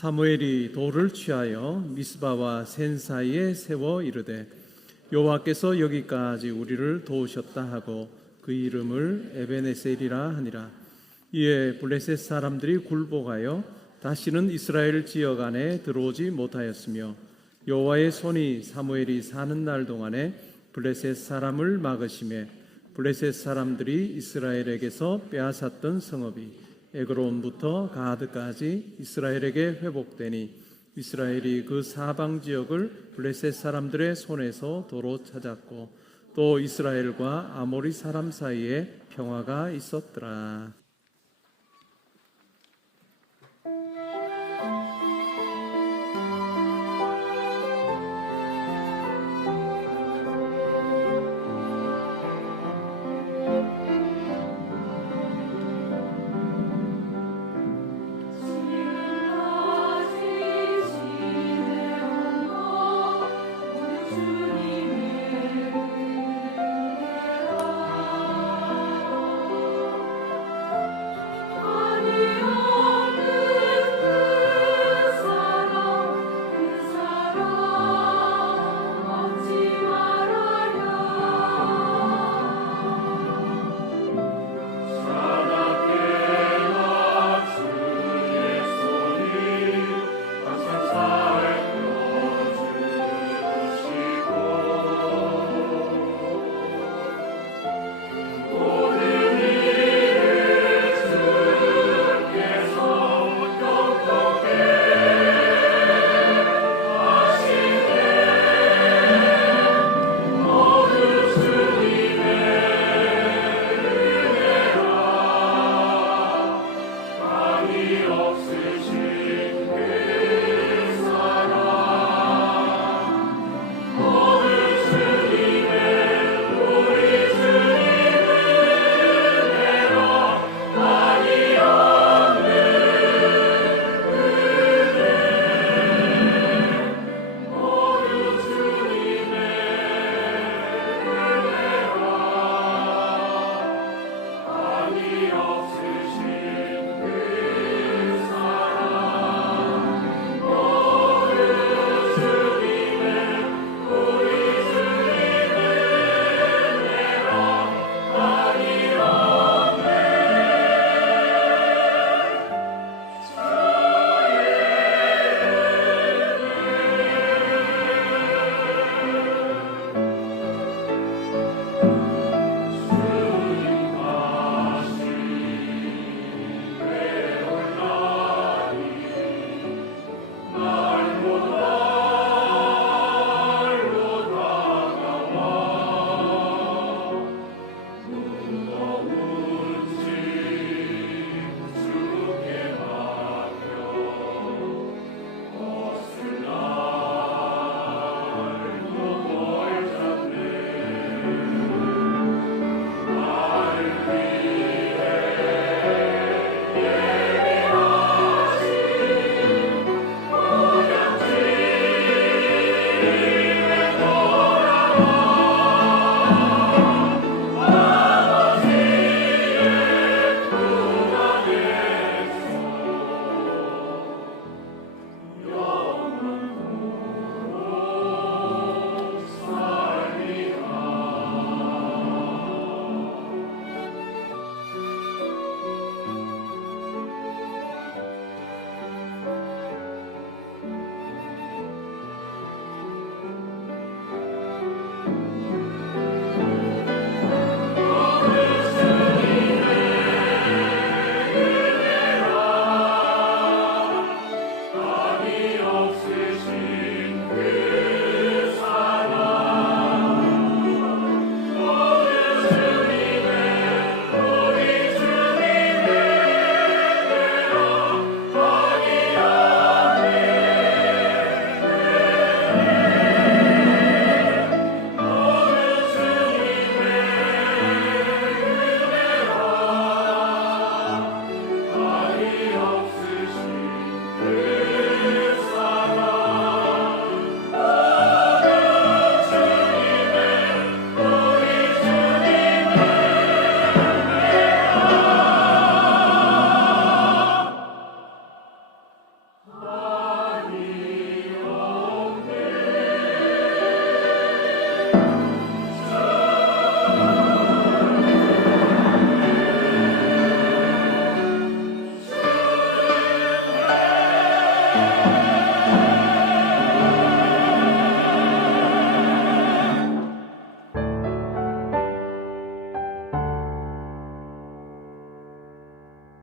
사무엘이 돌을 취하여 미스바와 센 사이에 세워 이르되 여호와께서 여기까지 우리를 도우셨다 하고 그 이름을 에베네셀이라 하니라. 이에 블레셋 사람들이 굴복하여 다시는 이스라엘 지역 안에 들어오지 못하였으며 여호와의 손이 사무엘이 사는 날 동안에 블레셋 사람을 막으심에 블레셋 사람들이 이스라엘에게서 빼앗았던 성읍이 에그론부터 가드까지 이스라엘에게 회복되니 이스라엘이 그 사방 지역을 블레셋 사람들의 손에서 도로 찾았고 또 이스라엘과 아모리 사람 사이에 평화가 있었더라.